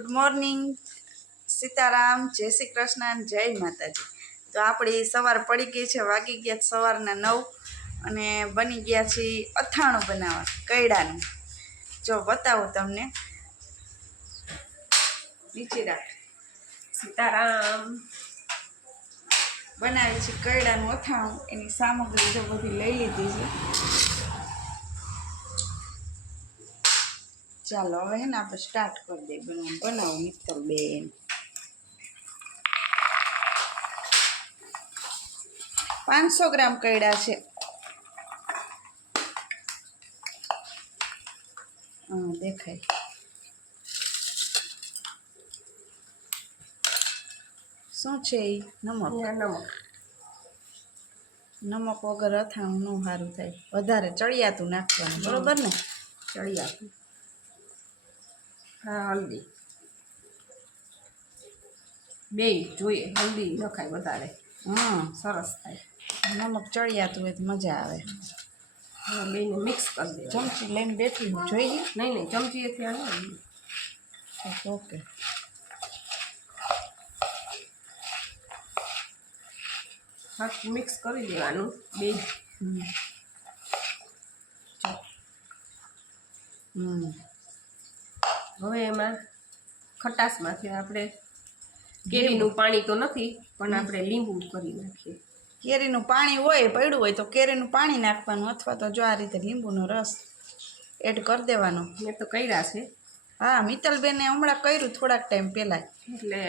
Good morning, Sitaram, જય શ્રી કૃષ્ણ, જય માતાજી। તો આપણી સવાર પડી ગઈ છે, વાગી ગયા સવારના 9 અને બની ગયા છે અથાણું બનાવવા કૈડાનું। જો બતાવું તમને, નીચે રાખ। સીતારામ બનાવી છે કૈડાનું અથાણું। એની સામગ્રી જો બધી લઈ લીધી છે। ચાલો હવે હે ને આપણે સ્ટાર્ટ કરી દઈએ બનાવો મિત્તલ બેન। 500 ગ્રામ કૈડા છે। હા દેખાય। શું છે એ? નમક। નમક વગર અથાણું ન સારું થાય, વધારે ચડિયાતું નાખવાનું, બરોબર ને? ચડિયાતું। હા હલ્દી બે જોઈએ, હલ્દી નખાય વધારે, હા સરસ થાય। નમક ચડિયાતું હોય તો મજા આવે। હા બેને મિક્સ કરી દે। ચમચી લઈને બેઠી હું જોઈએ? નહીં ચમચીએથી આને ઓકે। હા મિક્સ કરી દેવાનું બે। હવે એમાં ખટાશમાંથી આપણે કેરીનું પાણી તો નથી, પણ આપણે લીંબુ કરી નાખીએ। કેરીનું પાણી હોય પડ્યું હોય તો કેરીનું પાણી નાખવાનું, અથવા તો જો આ રીતે લીંબુનો રસ એડ કરી દેવાનો। મેં તો કર્યા છે। હા મિત્તલબેને હમણાં કર્યું થોડાક ટાઈમ પહેલાં, એટલે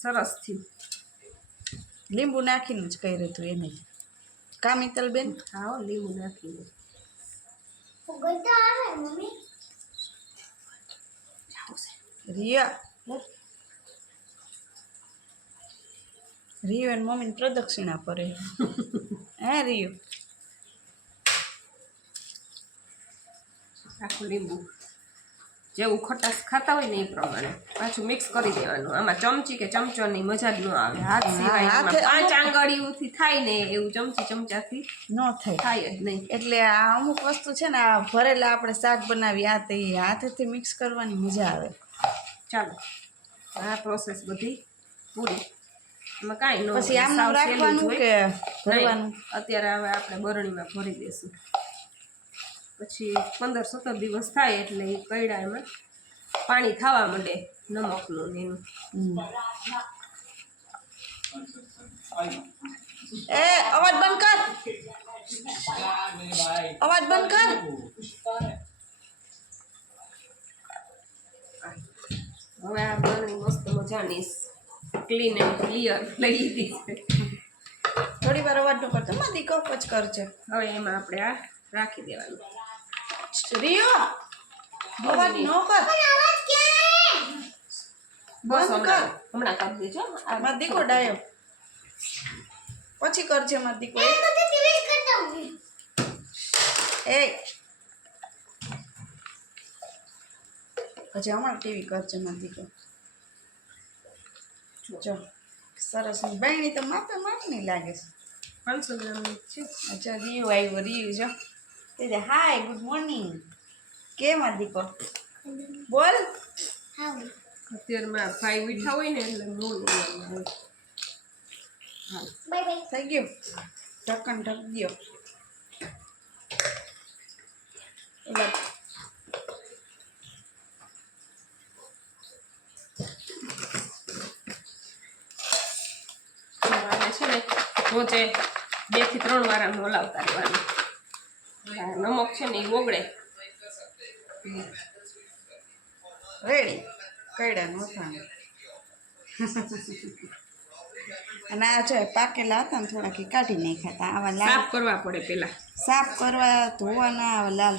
સરસ થયું। લીંબુ નાખીને જ કર્યું હતું એને। કા મિત્તલબેન? હા લીંબુ નાખીને। રિયા રિયો એની મમ્મીને પ્રદક્ષિણા કરે। હે રિયો? આખું લીંબુ જેવું ખટાશ ખાતા હોય ને એ પ્રમાણે પાછું મિક્સ કરી દેવાનું। આમાં ચમચી કે ચમચોની મજા જ ન આવે, હાથ સિવાય એમાં 5 આંગળીઓથી થાય ને એવું ચમચાથી ન થાય જ નહીં। એટલે આ અમુક વસ્તુ છે ને, આ ભરેલા આપણે શાક બનાવી આ તે હાથેથી મિક્સ કરવાની મજા આવે। ચાલો આ પ્રોસેસ બધી પૂરી। એમાં કાંઈ ન પછી આમનું રાખવાનું કે ભરવાનું? અત્યારે હવે આપણે બરણીમાં ભરી દઈશું, પછી 15-17 દિવસ થાય એટલે એ કૈડા એમાં પાણી થવા માંડે નમકનું ને એનું। એ અવાજ બંધ કર, અવાજ બંધ કર। હવે આ બરણી મસ્ત મજાની ક્લીન એન્ડ ક્લિયર લઈ લીધી છે। થોડી વાર અવાજ ન કરતો માં દીકો જ કરજે। હવે એમાં આપણે આ રાખી દેવાનું। રિયો અવાજ ન કર, બસ બંધ કર। હમણાં કરી દેજો। માં દીકો ડાયો પછી કરજે માં દીકો। એ હજી હમણાં ટીવી કરજે માં દીકો। જો સરસ બહેણી તો માપે માપની લાગે છે। 500 ગ્રામ છે। અચ્છા રિયુ આવ્યો, રિયુ જો તે હાય ગુડ મોર્નિંગ, કેમ દીકો બોલ? અત્યારમાં ભાઈ મીઠા હોય ને એટલે મૂળ હોય। હા થઈ ગયું, ઢક્કણ ઢક દો। છે ને રોજે 2 થી 3 વાર આમ હલાવતા રહેવાનું। નમક છે ને એ ઓગળે। રેડી કૈડાનું અથાણું। અને આ જો પાકેલા હતા ને થોડાક કાઢી નાખ્યા હતા, આવા લાલ સાફ કરવા પડે પહેલા, સાફ કરવા, ધોવાના, આવા લાલ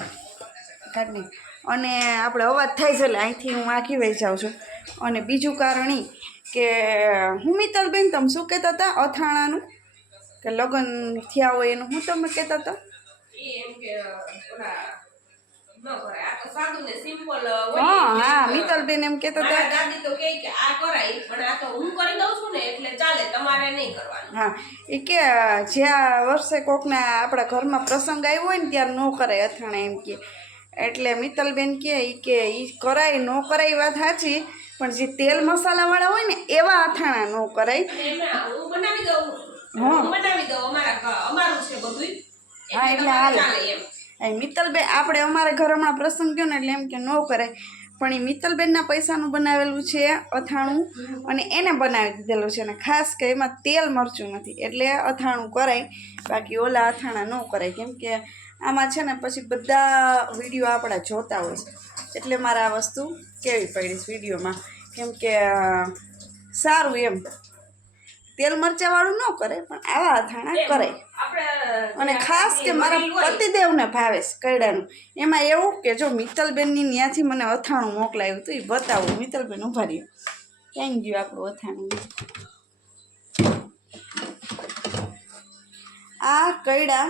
કાઢી। અને આપણે અવાજ થાય છે એટલે અહીંથી હું આખી વહી જાઉં છું। અને બીજું કારણ એ કે હું મિત્તલબેન તમે શું કહેતા હતા અથાણાનું, કે લગ્ન થયા હોય એનું હું તમે કહેતા હતા? હા હા મિત્તલબેન એમ કહેતા હતા। હા એ કે જ્યાં વર્ષે કોકના આપણા ઘરમાં પ્રસંગ આવ્યો હોય ને ત્યારે ન કરાય અથાણા, એમ કે એટલે મિત્તલબેન કે ઈ કરાય ન કરાય વાત સાચી, પણ જે તેલ મસાલાવાળા હોય ને એવા અથાણા ન કરાય. હું બનાવી દઉં. અમારું છે બધું. હા એટલે હાલે મિત્તલબેન આપણે અમારા ઘર હમણાં પ્રસંગ ગયો ને એટલે એમ કે ન કરાય, પણ એ મિત્તલબેનના પૈસાનું બનાવેલું છે અથાણું અને એને બનાવી દીધેલું છે, અને ખાસ કે એમાં તેલ મરચું નથી એટલે અથાણું કરાય, બાકી ઓલા અથાણા ન કરાય. કેમ કે આમાં છે ને પછી બધા વિડીયો આપણા જોતા હોય છે, એટલે મારે આ વસ્તુ કેવી પડી વિડીયોમાં. કેમ કે સારું એમ તેલ મરચાંવાળું ન કરે પણ આવા અથાણા કરાય. અને ખાસ કે મારા પતિદેવને ભાવે કૈડાનું. એમાં એવું કે જો મિત્તલબેનની ત્યાંથી મને અથાણું મોકલાયું તો એ બતાવું. મિત્તલબેન ઉભા રહ્યો, ક્યાં ગયું આપણું અથાણું? આ કૈડા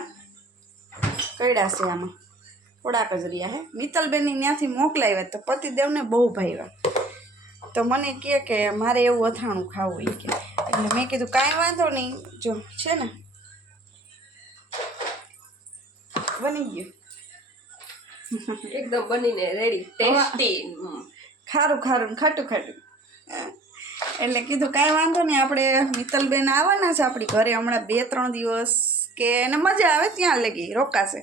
છે, આમાં થોડાક જ રહ્યા હે. મિત્તલબેનની ત્યાંથી મોકલાવ્યા તો પતિદેવને બહુ ભાવ્યા, તો મને કે મારે એવું અથાણું ખાવું એ કે. એટલે મેં કીધું કાંઈ વાંધો નહીં, જો છે ને બની ગયું એકદમ બનીને રેડી, ટેસ્ટી, ખારું ખાટું. એટલે કીધું કાંઈ વાંધો નહીં, આપણે મિત્તલબેન આવવાના છે આપણી ઘરે હમણાં 2-3 દિવસ, કે એને મજા આવે ત્યાં લગી રોકાશે,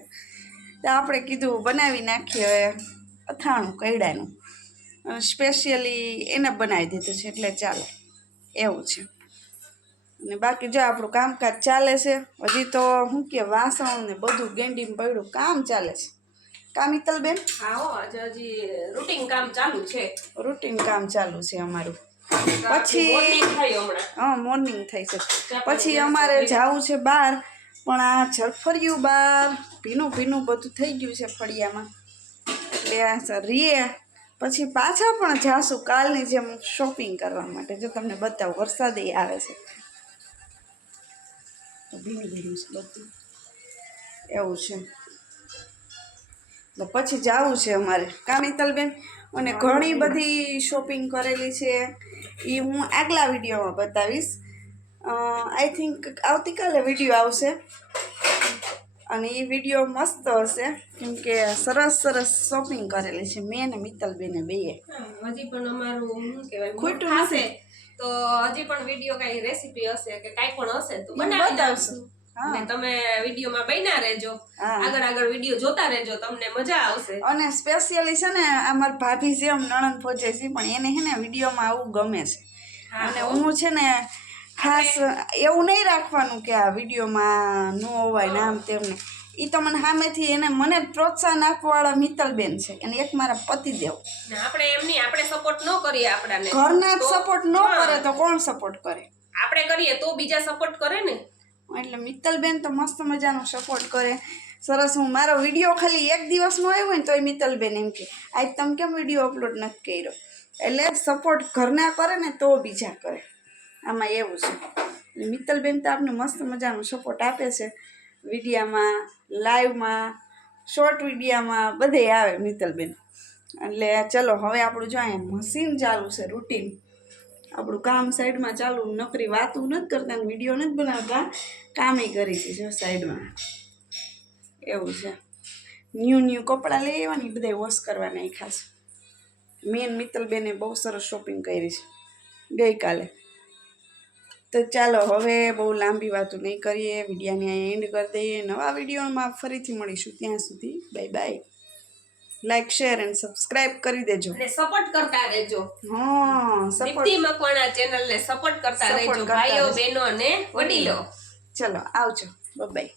તો આપણે કીધું બનાવી નાખીએ અથાણું કૈડાનું. સ્પેશિયલી એને બનાવી દીધું છે એટલે ચાલે એવું છે. અને બાકી જો આપણું કામકાજ ચાલે છે. હજી તો શું કે વાસણ ને બધું ગેંડીમાં પડ્યું કામ ચાલે છે. કા મિત્તલબેન? હજી રૂટીન કામ ચાલુ છે. રૂટીન કામ ચાલુ છે અમારું. પછી મોર્નિંગ થઈ છે. પછી અમારે જવું છે બહાર, પણ આ ઝરફરિયું બહાર ભીનું બધું થઈ ગયું છે ફળિયામાં, એટલે આ રીએ પછી પાછા પણ જાશું કાલની જેમ શોપિંગ કરવા માટે. જો તમને બતાવું, વરસાદ આવે છે, ભીનું છે બધું એવું છે. એટલે પછી જવું છે અમારે, કા મિત્તલબેન? અને ઘણી બધી શોપિંગ કરેલી છે, એ હું આગલા વિડીયોમાં બતાવીશ. આઈ થિંક આવતીકાલે વિડીયો આવશે, અને એ વિડીયો મસ્ત હશે, કેમ કે સરસ શોપિંગ કરેલી છે મેં ને મિત્તલબેને બેએ. હજી પણ અમારું શું કહેવાય ખોટું હશે તો હજી પણ વિડીયો કઈ રેસીપી હશે કે કાંઈ પણ હશે તો બતાવશું. અને તમે વિડીયોમાં બન્યા રહેજો, આગળ વિડીયો જોતા રહેજો, તમને મજા આવશે. અને સ્પેશિયલી છે ને અમારા ભાભી જેમ નણંદ પહોંચે છે, પણ એને છે ને વિડીયોમાં આવું ગમે છે. અને હું છે ને ખાસ એવું નહીં રાખવાનું કે આ વિડીયોમાં ન હોવાય ને આમ તેમને. એ તો મને સામેથી મને પ્રોત્સાહન આપવાવાળા મિત્તલબેન છે, અને એક મારા પતિદેવ. આપણે સપોર્ટ ન કરીએ, આપણાને ઘરના જ સપોર્ટ ન કરે તો કોણ સપોર્ટ કરે? આપણે કરીએ તો બીજા સપોર્ટ કરે ને. એટલે મિત્તલબેન તો મસ્ત મજાનો સપોર્ટ કરે, સરસ. હું મારો વિડીયો ખાલી એક દિવસનો આવ્યો હોય ને તોય મિત્તલબેન એમ કે આજ તમે કેમ વિડીયો અપલોડ નથી કર્યો? એટલે સપોર્ટ ઘરના કરે ને તો બીજા કરે, આમાં એવું છે. મિત્તલબેન તો આપને મસ્ત મજાનો સપોર્ટ આપે છે, વિડીયામાં, લાઈવમાં, શોર્ટ વિડીયામાં બધે આવે મિત્તલબેન. એટલે ચલો હવે આપણું જો અહીંયા મશીન ચાલુ છે, રૂટીન આપણું કામ સાઈડમાં ચાલુ. નકરી વાતું નથી કરતા, વિડીયો નથી બનાવતા, કામે કરી છે જો સાઈડમાં. એવું છે. ન્યૂ કપડાં લઈ આવવાની, બધા વોશ કરવાના એ ખાસ. મેન મિત્તલબેને બહુ સરસ શોપિંગ કરી છે ગઈકાલે. તો ચાલો હવે બહુ લાંબી વાતો નહીં કરીએ, વિડીયોને અહીંયા એન્ડ કરી દઈએ. નવા વિડીયોમાં ફરીથી મળીશું, ત્યાં સુધી bye bye. Like, share and subscribe કરી દેજો અને સપોર્ટ કરતા રહેજો. સપોર્ટ દીપ્તિ મકવાણા ચેનલને સપોર્ટ કરતા રહેજો, ભાઈઓ બહેનો અને વડીલો. ચલો આવજો, બાય બાય.